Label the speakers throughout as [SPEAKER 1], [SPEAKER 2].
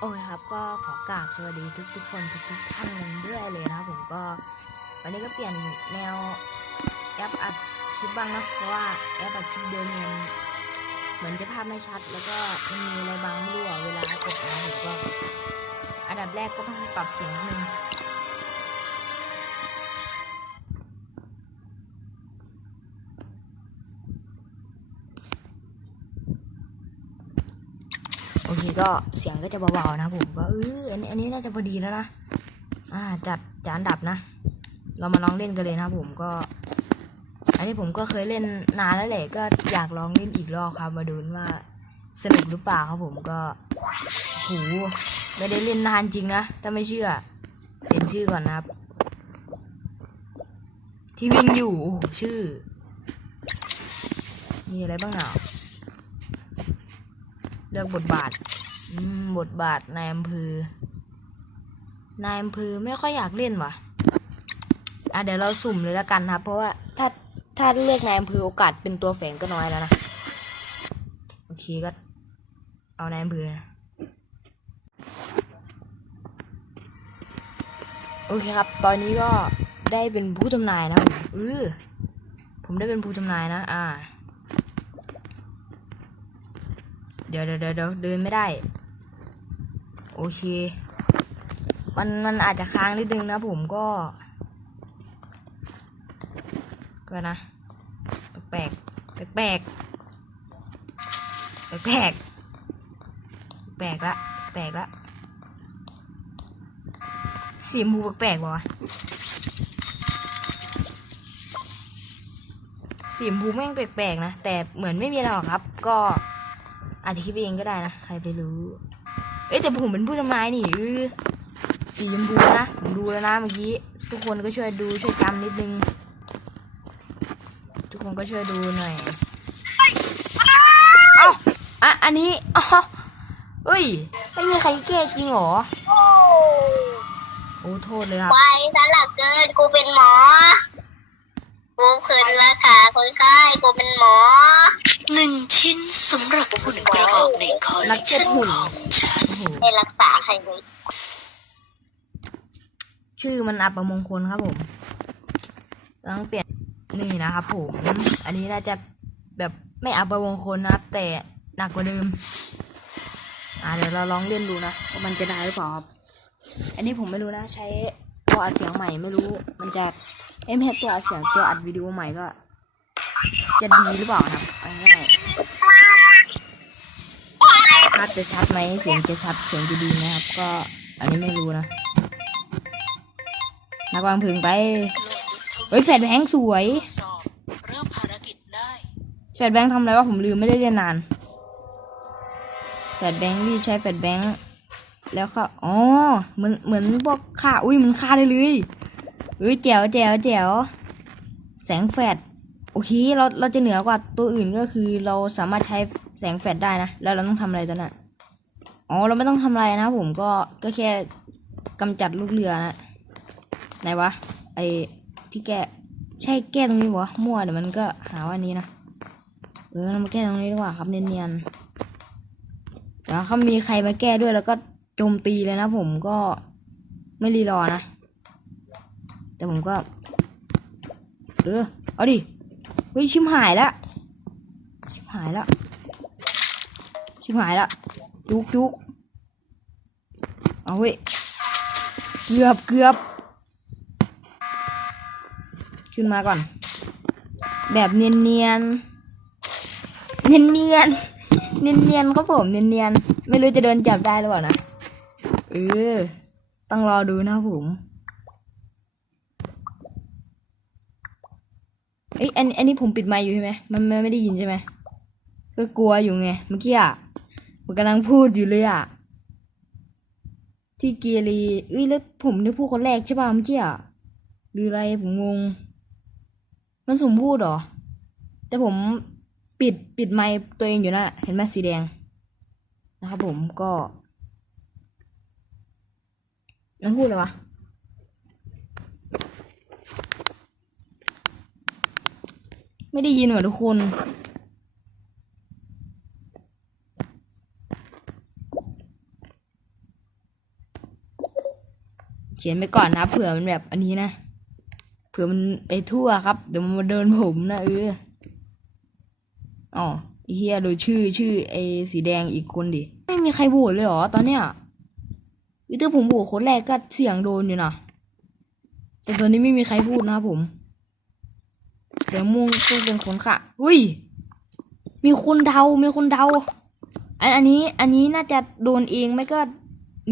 [SPEAKER 1] โอ้ยครับก็ขอกราบสวัสดีทุกทุกคนทุกทุกท่านด้วยเลยนะผมก็ วันนี้ก็เปลี่ยนแนวแอปอัดคลิปบ้างนะเพราะว่าแอปอัดคลิปเดิมเนี่ยมันเหมือนจะภาพไม่ชัด แล้วก็มันมีอะไรบางไม่รู้อะเวลากดนะผมก็ อันดับแรกก็ต้องปรับเสียงนิดนึง ก็เสียงก็จะเบาๆนะผมก็เอออันนี้อันนี้น่าจะพอดีแล้วนะอ่าจัดจานดับนะ เรามาลองเล่นกันเลยนะผมก็ อันนี้ผมก็เคยเล่นนานแล้วแหละก็อยากลองเล่นอีกรอบครับมาดูว่าสนุกหรือเปล่าครับผมก็โหไม่ได้เล่นนานจริงนะถ้าไม่เชื่อเขียนชื่อก่อนนะครับ ที่วิ่งอยู่โอ้ชื่อ มีอะไรบ้างเนาะเลือกบทบาท บทบาทนายอำเภอนายอำเภอไม่ค่อยอยากเล่นว่ะ อะเดี๋ยวเราสุ่มเลยละกันครับ เพราะว่าถ้าถ้าเลือกนายอำเภอโอกาสเป็นตัวแฝงก็น้อยแล้วนะ โอเคก็ เอานายอำเภอโอเคครับ ตอนนี้ก็ได้เป็นผู้จำหน่ายนะผมเออผมได้เป็นผู้จำหน่ายนะ อ่า เดี๋ยวเดี๋ยวเดี๋ยวเดินไม่ได้ โอเค มันมันอาจจะค้างนิดนึงนะผมก็ ก็นะแปลกแปลกแปลกแปลกแปลกละแปลกละสีมูแปลกวะสีมูแม่งแปลกๆนะ แต่เหมือนไม่มีอะไรหรอกครับ ก็อาจจะคิดเองก็ได้นะ ใครไปรู้ เอ้แต่ผมเป็นผู้ทำนายนี่เออสีชมพูนะผมดูแล้วนะเมื่อกี้ทุกคนก็ช่วยดูช่วยจำนิดนึง ทุกคนก็ช่วยดูหน่อยเอ้าอะอันนี้อ๋อเฮ้ยไม่มีใครแก้จริงหรอโอ้โทษเลยครับ
[SPEAKER 2] ไปสลักเกินกูเป็นหมอกูคืนราคาคนไข้กูเป็นหมอ
[SPEAKER 3] ชิ้นสำหรับหุ่นกระบอกในคอลเล
[SPEAKER 1] นัก
[SPEAKER 3] ก
[SPEAKER 1] เก็ต
[SPEAKER 3] ชัน
[SPEAKER 1] หุ่น
[SPEAKER 3] ของฉัน
[SPEAKER 1] โอ้โห
[SPEAKER 2] ให้รักษาใครเลย
[SPEAKER 1] ชื่อมันอัปมงคลครับผมต้องเปลี่ยนนี่นะครับผมอันนี้น่าจะแบบไม่อัปมงคลนะครับ แต่หนักกว่าเดิม อ่าเดี๋ยวเราลองเล่นดูนะว่ามันจะได้หรือเปล่าครับอันนี้ผมไม่รู้นะ ใช้ตัวอัดเสียงใหม่ไม่รู้ มันจะเอ็มเฮตัวอัดเสียงตัวอัดวิดีโอใหม่ก็ จะดีหรือเปล่านะครับเอาง่ายๆภาพจะชัดไหมเสียงจะชัดเสียงจะดีไหมครับ ก็อันนี้ไม่รู้นะนักวางพึงไปเฮ้ยแฟดแบงค์สวย
[SPEAKER 3] เริ่มภารกิจได้
[SPEAKER 1] แฟดแบงค์ทำอะไรวะผมลืมไม่ได้เรียนนานแฟดแบงค์รีบใช้แฟดแบงค์แล้วก็อ๋อเหมือนเหมือนพวกค่าอุ้ยมันค่าได้เลยเอ้ยแจ๋วแจ๋วแจ๋วแสงแฟด โอเคเราเราจะเหนือกว่าตัวอื่นก็คือเราสามารถใช้แสงแฟดได้นะแล้วเราต้องทำอะไรตอนนั้นอ๋อเราไม่ต้องทำอะไรนะผมก็ก็แค่กำจัดลูกเรือนะไหนวะไอที่แกใช่แก้ตรงนี้วะมั่วเดี๋ยวมันก็หาว่าอันนี้นะเออเรามาแก้ตรงนี้ดีกว่าครับเนียนๆเดี๋ยวเขามีใครมาแก้ด้วยแล้วก็โจมตีเลยนะผมก็ไม่รีรอนะ แต่ผมก็ เออ เอาดิ ฮ้ยชิมหายละชิมหายละชิมหายละจุกจุกเอาเว้ยเกือบเกือบขึ้นมาก่อน แบบเนียนเนียนเนียนเนียนเนียนเนียนครับผมเนียนเนียนไม่รู้จะโดนจับได้หรือเปล่านะเออต้องรอดูนะผม อันอันนี้ผมปิดไมค์อยู่ใช่ไหมมันมันไม่ได้ยินใช่ไหมก็กลัวอยู่ไงเมื่อกี้อะผมกำลังพูดอยู่เลยอะที่เกียรีเอ้ยแล้วผมได้พูดคนแรกใช่ป่ะเมื่อกี้อะหรืออะไรผมงง มันสมพูดเหรอ แต่ผมปิดปิดไมค์ตัวเองอยู่นะเห็นไหมสีแดงนะครับผมก็ มันพูดเลยวะ ไม่ได้ยินว่ะทุกคนเขียนไปก่อนนะเผื่อมันแบบอันนี้นะเผื่อมันไปทั่วครับ เดี๋ยวมันมาเดินผมนะเอออ๋อเฮียโดยชื่อชื่อไอ้สีแดงอีกคนดิ ไม่มีใครโหวตเลยเหรอตอนเนี้ยวิถ้าผมโหวตคนแรกก็เสียงโดนอยู่นะแต่ตอนนี้ไม่มีใครพูดนะครับผม เดี๋ยวม่วงต้องเป็นคนค่ะอุ้ย มีคนเดา มีคนเดา อันอันนี้ อันนี้น่าจะโดนเองไม่ก็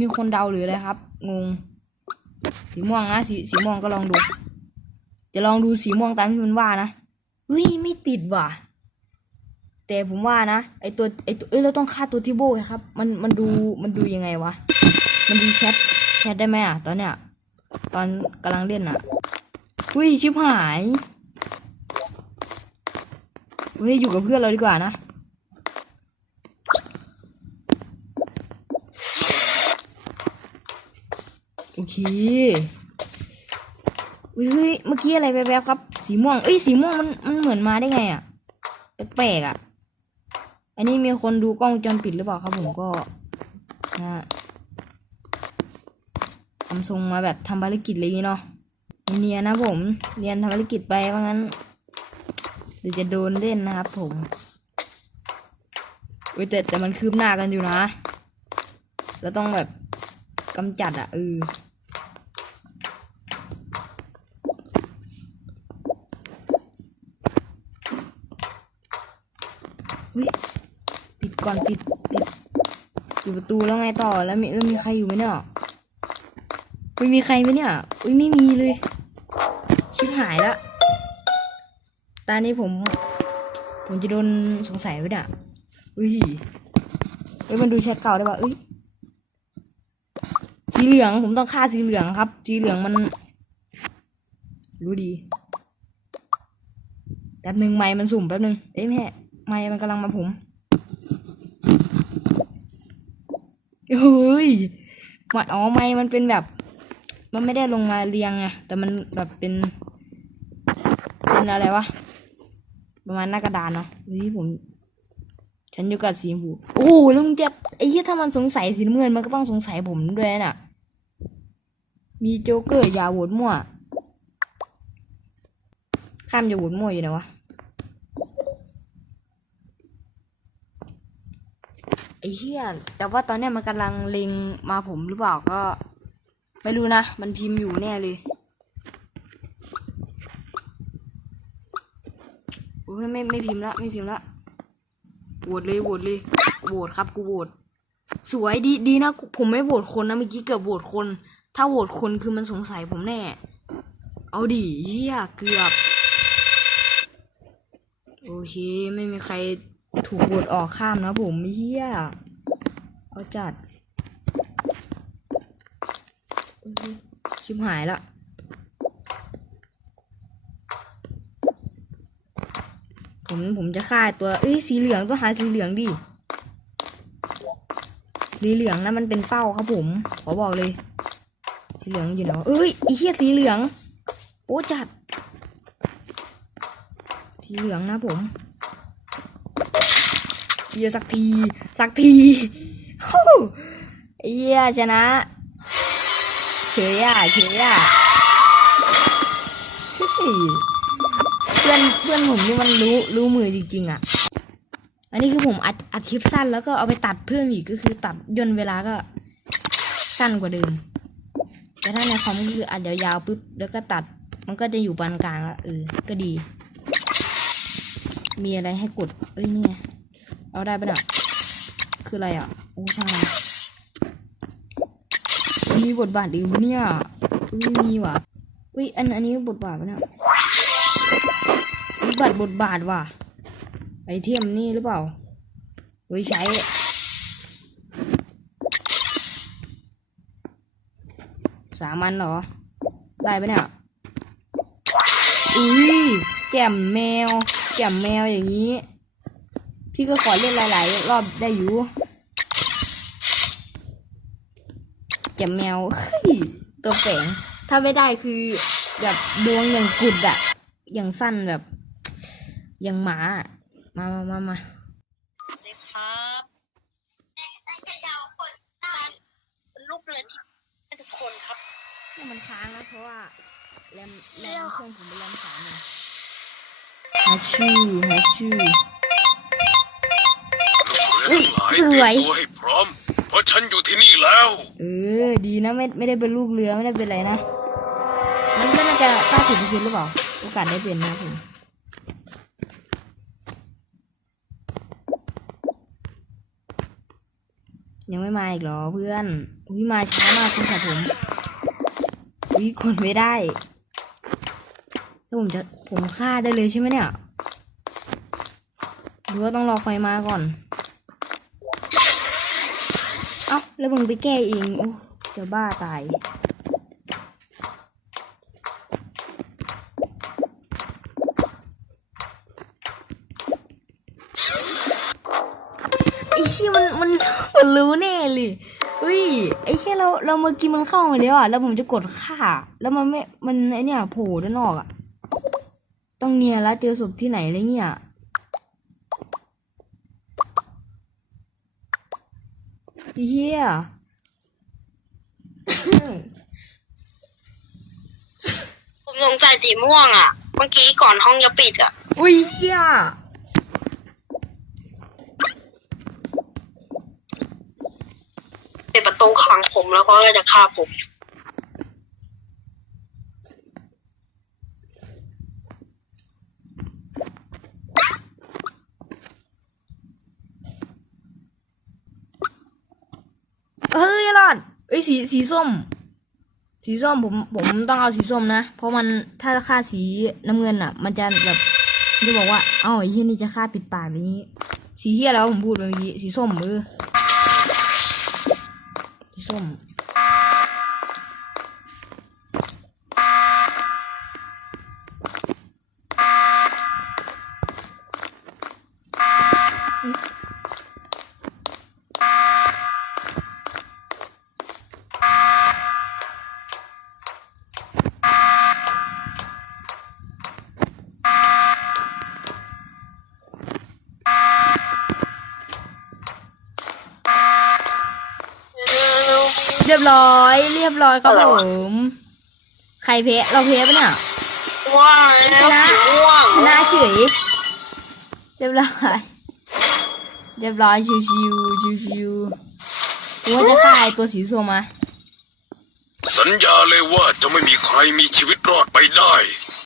[SPEAKER 1] มีคนเดาหรืออะไรครับ งง สีม่วงนะสีสีม่วงก็ลองดู จะลองดูสีม่วงตามที่มันว่านะเฮ้ยไม่ติดว่ะ แต่ผมว่านะไอตัวไอตัวเอ้ยเราต้องฆ่าตัวทิโบครับ มันมันดูมันดูยังไงวะ มันดูแชทแชทได้ไหมอะตอนเนี้ยตอนกำลังเล่นอะอุ้ยชิบหาย ฮ้ยอยู่กับเพื่อนเราดีกว่านะโอเคเฮ้ยเมื่อกี้อะไรแวบๆครับ สีม่วงเอ้ยสีม่วงมันมันเหมือนมาได้ไงอะแปลกๆอะ อันนี้มีคนดูกล้องวงจรปิดหรือเปล่าครับผมก็นะทำทรงมาแบบทำภารกิจอะไรอย่างงี้เนาะเนียนนะผมเรียนทำภารกิจไปว่างั้น ดี๋ยวจะโดนเล่นนะครับผมเว้ยแต่แต่มันคืบหน้ากันอยู่นะเราต้องแบบกำจัดอะเอออุ้ยปิดก่อนปิดปิดปิดประตูแล้วไงต่อแล้วมีแล้วมีใครอยู่ไหมเนี่ยอุ้ยมีใครไหมเนี่ยอุ้ยไม่มีเลย ชิบหายละ ตอนนี้ผม ผมจะโดนสงสัยไว้เนี่ยอุ้ยเอ้ยมันดูแชทเก่าได้ป่ะเอ้ยสีเหลืองผมต้องฆ่าสีเหลืองครับ สีเหลืองมัน รู้ดีแป๊บหนึ่งไม้มันสุ่มแป๊บหนึ่งเอ้ยแม่ไม้มันกำลังมาผมเฮ้ยไม้อ๋อไม้มันเป็นแบบ มันไม่ได้ลงมาเรียงไงแต่มันแบบเป็น เป็นอะไรวะ ประมาณหน้ากระดานเนาะเฮ้ยผม ฉันอยู่กับสีชมพูโอ้โหแล้วมึงจะไอ้เหี้ยถ้ามันสงสัยสีน้ำเงินมันก็ต้องสงสัยผมด้วยน่ะ มีโจ๊กเกอร์อย่าโหวตมั่ว ข้ามจะโหวตมั่วอยู่นะวะไอ้เหี้ยแต่ว่าตอนเนี้ยมันกำลังเล็งมาผมหรือเปล่าก็ ไม่รู้นะ มันพิมพ์อยู่แน่เลย โอ้ยไม่ไม่พิมพ์ละไม่พิมพ์ละโหวตเลยโหวตเลยโหวตครับกูโหวตสวยดีดีนะผมไม่โหวตคนนะเมื่อกี้เกือบโหวตคน ถ้าโหวตคนคือมันสงสัยผมแน่ เอาดิเฮียเกือบ โอเคไม่มีใครถูกโหวตออกข้ามนะผมเฮียเอาจัดชิบหายละ ผมผมจะฆ่าตัวเอ้ยสีเหลืองต้องหาสีเหลืองดิสีเหลืองนะมันเป็นเป้าครับผม ขอบอกเลย สีเหลืองอยู่ไหนวะเอ้ยไอีเหี้ยสีเหลืองโอ้จัด สีเหลืองนะผมเหี้ยสักทีสักทีเหี้ยชนะเฉยอะเฉยอะเฮ้ย เพื่อนเพื่อน ผมนี่มันรู้รู้มือจริงๆอะ อันนี้คือผมอัดอัดคลิปสั้นแล้วก็เอาไปตัดเพิ่มอีกก็คือตัดย่นเวลาก็สั้นกว่าเดิม แต่ถ้าในคอมก็คืออัดยาวๆปุ๊บแล้วก็ตัดมันก็จะอยู่ปานกลางละเออ ก็ดี มีอะไรให้กด เอ้ยนี่ไงเอาได้ปะเนี่ยคืออะไรอะโอ้ช่างมีบทบาทอื่นปะเนี่ยอุ้ยไม่มีว่ะอุ้ยอันอันนี้บทบาทปะเนี่ย บัตรบทบาทว่ะ ไอเทมนี่หรือเปล่าไว้ใช้ สามันเหรอ ได้ปะเนี่ย อุ้ยแจ่มแมวแจ่มแมวอย่างนี้ พี่ก็ขอเล่นหลาย ๆ รอบได้อยู่แจ่มแมวเฮ้ยตัวแฝงถ้าไม่ได้คือแบบดวงอย่างกุดอะอย่างสั้นแบบ อย่างหมาอะมามามามา
[SPEAKER 3] เด็กครับ
[SPEAKER 2] แต่ฉันจะเดาคนได้
[SPEAKER 3] เป็นรูปเลยที่ให้ทุกคนครับ
[SPEAKER 1] เนี่ยมันค้างนะเพราะว่าแรมแรมเครื่องผมเป็นแรมสามเองฮัชชูฮัชชู
[SPEAKER 4] ลูกเรือทั้งหลาย
[SPEAKER 1] สวย
[SPEAKER 4] เตรียมตัวให้พร้อม เพราะฉันอยู่ที่นี่แล้ว
[SPEAKER 1] เออ ดีนะไม่ไม่ได้เป็นลูกเรือไม่ได้เป็นอะไรนะ มันก็น่าจะเก้าสิบเปอร์เซ็นต์หรือเปล่า โอกาสได้เป็นนะครับผม ยังไม่มาอีกเหรอเพื่อนอุ้ยมาช้ามากคุณค่ะผมอุ้ยคนไม่ได้แล้วผมจะผมฆ่าได้เลยใช่ไหมเนี่ยหรือว่าต้องรอไฟมาก่อน เอ้าแล้วมึงไปแก้เองโอ้จะบ้าตาย ไอ้เชี่ย มันมันมันรู้แน่เลยอุ้ยไอ้เชี่ยเราเราเมื่อกี้มันเข้ามาแล้วอะแล้วผมจะกดฆ่า แล้วมันไม่มันไอเนี่ยโผล่ด้านนอกอะต้องเนียนแล้วเจอศพที่ไหนเลยเนี่ยไอ้เฮีย
[SPEAKER 2] ผมสงสัยสีม่วงอะ เมื่อกี้ก่อนห้องจะปิดอะ
[SPEAKER 1] อุ้ยเฮีย
[SPEAKER 2] ปิดประตูขังผมแล้วเขาก็จะฆ่าผม
[SPEAKER 1] เฮ้ยรอดเอ้ยสีสีส้ม สีส้มผมผมต้องเอาสีส้มนะ เพราะมันถ้าค่าสีน้ำเงินอะ มันจะแบบจะบอกว่า เอ้าไอ้เฮียนี่จะฆ่าปิดปากนี้ สีเฮียแล้วผมพูดเมื่อกี้สีส้มมือ สีส้ม เรียบร้อย เรียบร้อยครับ
[SPEAKER 2] อะไร
[SPEAKER 1] ผ
[SPEAKER 2] วะ
[SPEAKER 1] มใครเพะเราเพะปะเนี่ย
[SPEAKER 2] ว้าวแล้วสีม่วง
[SPEAKER 1] ชนะเฉยเรียบร้อยเรียบร้อยชิวชิวชิวชิวๆกูว่าจะฆ่าไอ้ตัวสีส้มมา
[SPEAKER 4] สัญญาเลยว่าจะไม่มีใครมีชีวิตรอดไปได้